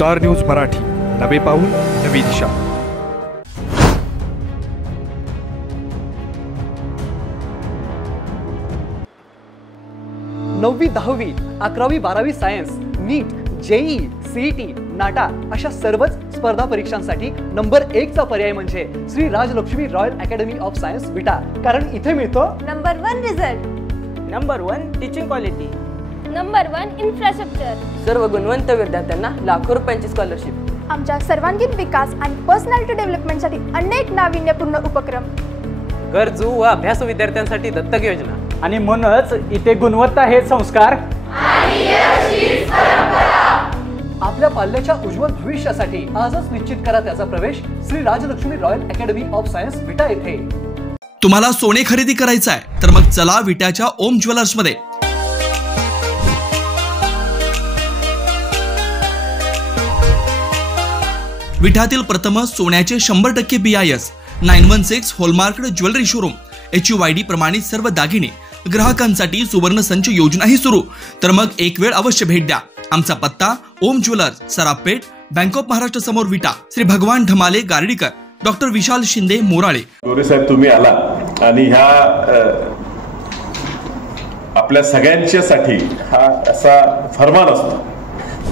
Star news Marathi, नवे पाऊल नवी दिशा. 9वी 10वी 11वी 12वी science, NEET, JEE, CET, NATA अशा सर्वच स्पर्धा परीक्षांसाठी नंबर 1 चा पर्याय म्हणजे Shri Rajlakshmi royal academy of science Vita. कारण इथे मिळतो number 1 result, number 1 teaching quality, number 1 infrastructure, सर्व गुणवंत विद्यार्थ्यांना लाखो रुपयांची स्कॉलरशिप, आमच्या सर्वांगीण विकास आणि पर्सनॅलिटी डेव्हलपमेंटसाठी अनेक नाविन्यपूर्ण उपक्रम, गरजू व अभ्यासू विद्यार्थ्यांसाठी दत्तक योजना. आणि म्हणूनच इथे गुणवत्ता हे संस्कार आपल्या पाल्याच्या उज्ज्वल भविष्यासाठी आजच निश्चित करा त्याचा प्रवेश Shri Rajlakshmi royal academy of science Vita येथे. तुम्हाला सोने खरेदी करायचं आहे तर मग चला विट्याच्या ओम ज्वेलर्स मध्ये. विट्यातील प्रथम सोन्याचे 100% BIS 916 hallmark jewellery showroom, HUID प्रमाणित सर्व दागिने, ग्राहकांसाठी सुवर्ण संच योजनाही सुरू. तर मग एक वेळ अवश्य भेट द्या. आमचा पत्ता ओम ज्वेलर्स, सराफपेठ, बँक ऑफ महाराष्ट्र समोर विटा. श्री भगवान ढमाले गार्डीकर, डॉक्टर विशाल शिंदे मोराळे. गोरे साहेब, तुम्ही आला आणि ह्या आपल्या सगळ्यांच्यासाठी हा असा फरमान असतो,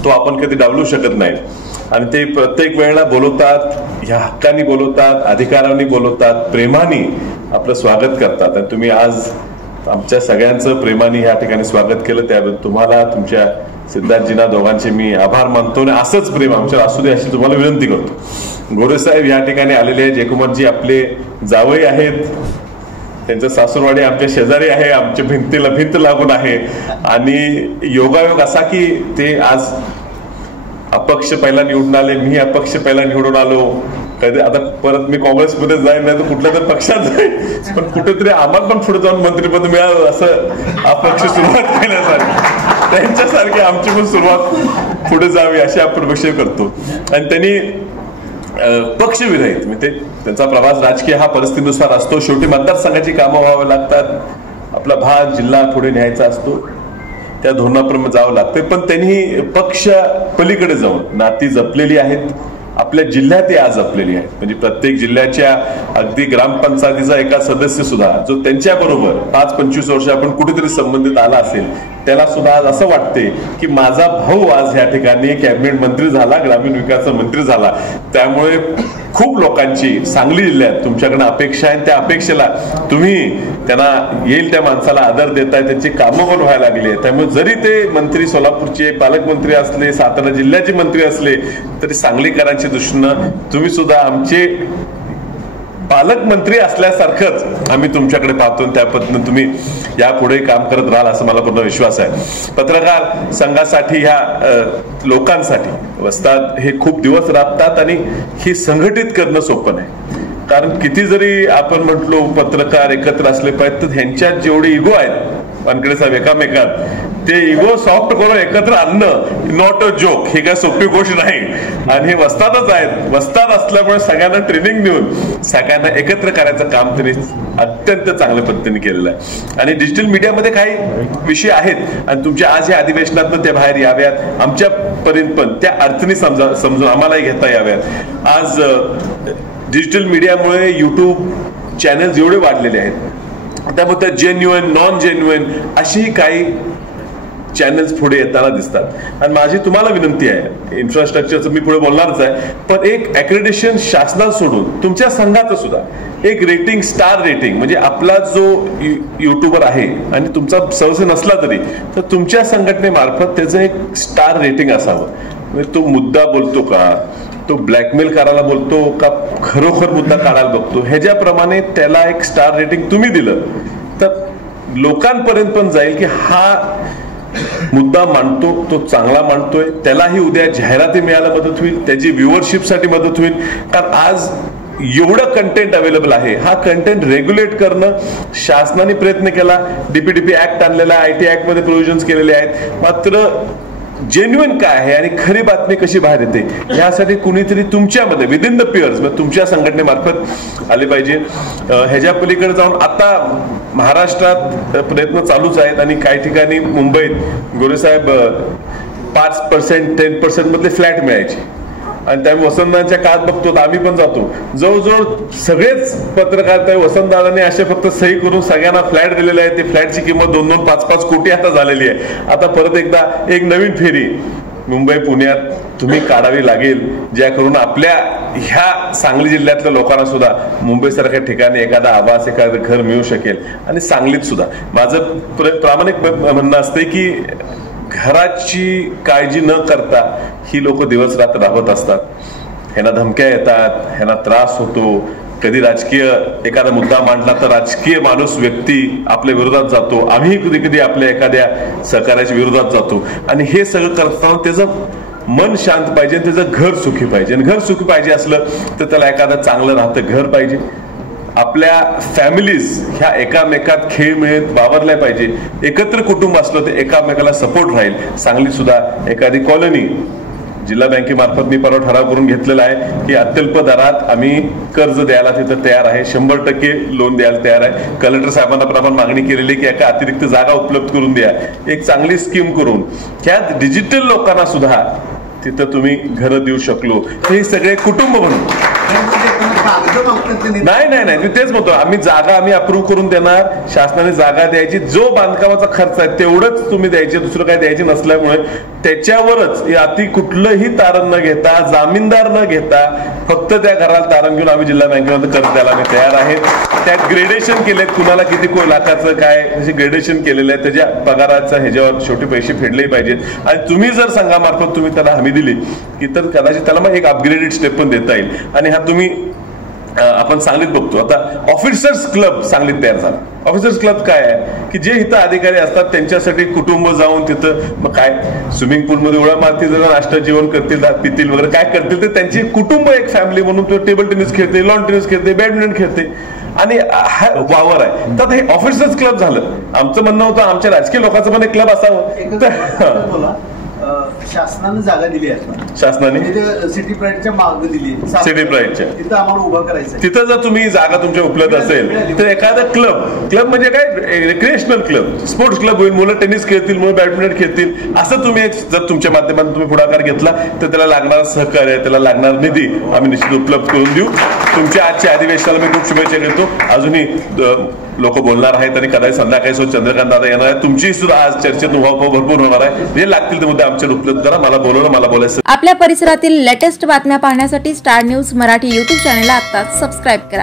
तो आपण कधी डावलू शकत नाही. आणि ते प्रत्येक वेळेला बोलवतात, ह्या हक्कानी बोलवतात, अधिकारांनी बोलवतात, प्रेमाने आपलं स्वागत करतात. आणि तुम्ही आज आमच्या सगळ्यांचं प्रेमाने या ठिकाणी स्वागत केलं, त्याबद्दल तुम्हाला, तुमच्या सिद्धार्थजींना दोघांचे मी आभार मानतो. आणि असंच प्रेम आमच्या असू दे अशी तुम्हाला विनंती करतो. गोरे साहेब या ठिकाणी आलेले आहेत. जयकुमारजी आपले जावई आहेत, त्यांचं सासूरवाडी आमच्या शेजारी आहे, आमच्या भिंतीला भिंत लागून आहे. आणि योगायोग असा की ते आज अपक्ष पहिला निवडून आले, मी अपक्ष पहिला निवडून आलो. कधी आता परत मी काँग्रेसमध्ये जाईन, नाही तर कुठल्या तरी पक्षात जाईल, पण कुठेतरी आम्हाला पण पुढे जाऊन मंत्रिपद मिळालं असं अपक्ष सुरुवात केल्यासारखी, त्यांच्यासारखी आमची पण सुरुवात पुढे जावी अशी आपण अपेक्षा करतो. आणि त्यांनी पक्षविरहित म्हणजे त्यांचा प्रवास राजकीय हा परिस्थितीनुसार असतो. शेवटी मतदारसंघाची कामं व्हावी लागतात, आपला भाग जिल्हा पुढे न्यायचा असतो, त्या धोरणाप्रमाणे जावं लागतं. पण त्यांनी पक्ष पलीकडे जाऊन नाती जपलेली आहेत. आपल्या जिल्ह्यात आज जपलेली आहेत. म्हणजे प्रत्येक जिल्ह्याच्या अगदी ग्रामपंचायतीचा एका सदस्य सुद्धा जो त्यांच्या बरोबर 5-25 वर्ष आपण कुठेतरी संबंधित आला असेल, त्याला सुद्धा आज असं वाटते की माझा भाऊ आज या ठिकाणी कॅबिनेट मंत्री झाला, ग्रामीण विकास मंत्री झाला. त्यामुळे खूप लोकांची सांगली जिल्ह्यात तुमच्याकडे अपेक्षा आहे. त्या अपेक्षेला तुम्ही त्यांना येईल त्या माणसाला आदर देताय, त्यांची कामं पण व्हायला लागली आहे. त्यामुळे जरी ते मंत्री सोलापूरचे पालकमंत्री असले, सातारा जिल्ह्याचे मंत्री असले, तरी सांगलीकरांच्या दृष्टीनं तुम्ही सुद्धा आमचे पालकमंत्री असल्यासारखंच आम्ही तुमच्याकडे पाहतो. त्या पद्धतीने तुम्ही यापुढे काम करत राहाल असं मला पूर्ण विश्वास आहे. पत्रकार संघासाठी, ह्या लोकांसाठी वस्ताद हे खूप दिवस राबतात आणि हे संघटित करणं सोपं नाही. कारण किती जरी आपण म्हटलो पत्रकार एकत्र असले पाहिजे, तर ह्यांच्यात जेवढे इगो आहेत वानखेडे साहेब एकामेकात, ते इगो सॉफ्ट करून एकत्र आणणं नॉट अ जोक, ही काय सोपी गोष्ट नाही. आणि हे वस्तादच आहेत. वस्ताद असल्यामुळे सगळ्यांना ट्रेनिंग देऊन सगळ्यांना एकत्र करायचं काम त्यांनी अत्यंत चांगल्या पद्धतीने केलेलं आहे. आणि डिजिटल मीडियामध्ये काही विषय आहेत आणि तुमच्या आज या अधिवेशनातून त्या बाहेर याव्यात, आमच्यापर्यंत पण त्या अर्थाने समजून आम्हालाही घेता याव्यात. आज डिजिटल मीडियामुळे युट्यूब चॅनल्स एवढे वाढलेले आहेत, त्यामुळे त्या जेन्युइन, नॉन जेन्युइन अशीही काही चॅनल्स पुढे येताना दिसतात. आणि माझी तुम्हाला विनंती आहे, इन्फ्रास्ट्रक्चरचं मी पुढे बोलणारच आहे, पण एक ॲक्रेडिटेशन शासनात सोडून तुमच्या संघाचं सुद्धा एक रेटिंग, स्टार रेटिंग, म्हणजे आपला जो युट्यूबर आहे आणि तुमचा सदस्य नसला तरी तर तुमच्या संघटनेमार्फत त्याचं एक स्टार रेटिंग असावं. म्हणजे तो मुद्दा बोलतो का, तो ब्लॅकमेल करायला बोलतो का, खरोखर मुद्दा काढायला बघतो, ह्याच्याप्रमाणे त्याला एक स्टार रेटिंग तुम्ही दिलं तर लोकांपर्यंत पण जाईल की हा मुद्दा मांडतो, तो चांगला मांडतोय, त्यालाही उद्या जाहिराती मिळायला मदत होईल, त्याची व्ह्युअरशिपसाठी मदत होईल. कारण आज एवढं कंटेंट अवेलेबल आहे, हा कंटेंट रेग्युलेट करणं शासनाने प्रयत्न केला, DPDP ऍक्ट आणलेला, IT ऍक्ट मध्ये प्रोव्हिजन्स केलेले आहेत. मात्र जेन्युइन काय आहे आणि खरी बातमी कशी बाहेर येते यासाठी कुणीतरी तुमच्यामध्ये विदिन द पियर्स तुमच्या संघटनेमार्फत आले पाहिजे. ह्याच्या पलीकडे जाऊन आता महाराष्ट्रात प्रयत्न चालूच आहेत आणि काही ठिकाणी मुंबईत गोरेसाहेब 5% 10% मधले फ्लॅट मिळायचे आणि त्यामुळे वसंतदादांच्या काळात बघतो तर आम्ही पण जातो, जवळजवळ सगळेच पत्रकार त्या वसंतदादांनी असे फक्त सही करून सगळ्यांना फ्लॅट दिलेले आहे. ते फ्लॅटची किंमत 2-2, 5-5 कोटी आता झालेली आहे. आता परत एकदा एक नवीन फेरी मुंबई पुण्यात तुम्ही काढावी लागेल, ज्या करून आपल्या ह्या सांगली जिल्ह्यातल्या लोकांना सुद्धा मुंबईसारख्या ठिकाणी एखादा आवास, एखादं घर मिळू शकेल. आणि सांगलीत सुद्धा माझं प्रामाणिक म्हणणं असते की घराची काळजी न करता ही लोक दिवस रात्र राबत असतात. ह्यांना धमक्या येतात, ह्यांना त्रास होतो. कधी राजकीय एखादा मुद्दा मांडला तर राजकीय माणूस व्यक्ती आपल्या विरोधात जातो. आम्ही कधी कधी आपल्या एखाद्या सहकार्याच्या विरोधात जातो. आणि हे सगळं करताना त्याचं मन शांत पाहिजे, त्याचं घर सुखी पाहिजे. आणि घर सुखी पाहिजे असलं तर त्याला एखादं चांगलं राहतं घर पाहिजे. आपल्या फॅमिलीज ह्या एकामेकात खेळ मिळत वावरल्या पाहिजे. एकत्र कुटुंब असलं तर एकामेकाला सपोर्ट राहील. सांगलीत सुद्धा एखादी कॉलनी जिल्हा बँकेमार्फत मी परवा ठराव करून घेतलेला आहे की अत्यल्प दरात आम्ही कर्ज द्यायला तिथं तयार आहे, 100% लोन द्यायला तयार आहे. कलेक्टर साहेबांना पण आपण मागणी केलेली की एका अतिरिक्त जागा उपलब्ध करून द्या, एक चांगली स्कीम करून ह्या डिजिटल लोकांना सुद्धा तिथं तुम्ही घरं देऊ शकलो. हे सगळे कुटुंब म्हणून नाही मी तेच म्हणतो, आम्ही अप्रूव्ह करून देणार. शासनाने जागा द्यायची, जो बांधकामाचा खर्च आहे तेवढंच तुम्ही द्यायचे, दुसरं काय द्यायचे नसल्यामुळे त्याच्यावरच अति कुठलंही तारण न घेता, जामीनदार न घेता फक्त त्या घराला तारण घेऊन आम्ही जिल्हा बँकेमध्ये कर्ज द्यायला आम्ही तयार आहेत. त्यात ग्रेडेशन केलेत, कुणाला किती लाखाचं काय असे ग्रेडेशन केलेलं आहे. त्याच्या पगाराचं ह्याच्यावर शेवटी पैसे फेडलेही पाहिजेत. आणि तुम्ही जर संघामार्फत तुम्ही त्याला हमी दिली की तर कदाचित त्याला मग एक अपग्रेडेड स्टेप पण देता येईल. आणि हा तुम्ही आपण सांगलीत बघतो आता ऑफिसर्स क्लब सांगलीत तयार झाला. ऑफिसर्स क्लब काय आहे की जे इथं अधिकारी असतात त्यांच्यासाठी कुटुंब जाऊन तिथं मग काय स्विमिंग पूलमध्ये उड्या मारतील, नाश्ता जेवण करतील, पितील वगैरे काय करतील तर त्यांची कुटुंब एक फॅमिली म्हणून तो टेबल टेनिस खेळते, लॉन टेनिस खेळते, बॅडमिंटन खेळते आणि वावर आहे. तर हे ऑफिसर्स क्लब झालं. आमचं म्हणणं होतं आमच्या राजकीय लोकांचं पण एक क्लब असावं. शासनाने जागा दिली आहे, शासनाने सिटी प्राईडच्या माग दिली, सिटी प्राईडच्या तिथं आम्हाला उभा करायचं. तिथं जर तुम्ही जागा तुमच्या उपलब्ध असेल तर एखादा क्लब म्हणजे काय रिक्रिएशनल क्लब, स्पोर्ट्स क्लब होईल. मुलं टेनिस खेळतील, मुलं बॅडमिंटन खेळतील. असं तुम्ही जर तुमच्या माध्यमातून तुम्ही पुढाकार घेतला तर त्याला लागणार सहकार्य, त्याला लागणार निधी आम्ही निश्चित उपलब्ध करून देऊ. तुमच्या आजच्या अधिवेशनाला मी खूप शुभेच्छा देतो. अजूनही लोक बोलणार आहेत आणि कदाचित संध्याकाळी चंद्रकांत दादा येणार आहे. तुमची सुद्धा आज चर्चेत भरपूर होणार आहे. जे लागतील ते मुद्दे आमच्या उपलब्ध करा. मला बोलवलं, मला बोलायचं. आपल्या परिसरातील लेटेस्ट बातम्या पाहण्यासाठी स्टार न्यूज मराठी YouTube चॅनलला आत्ताच सबस्क्राईब करा.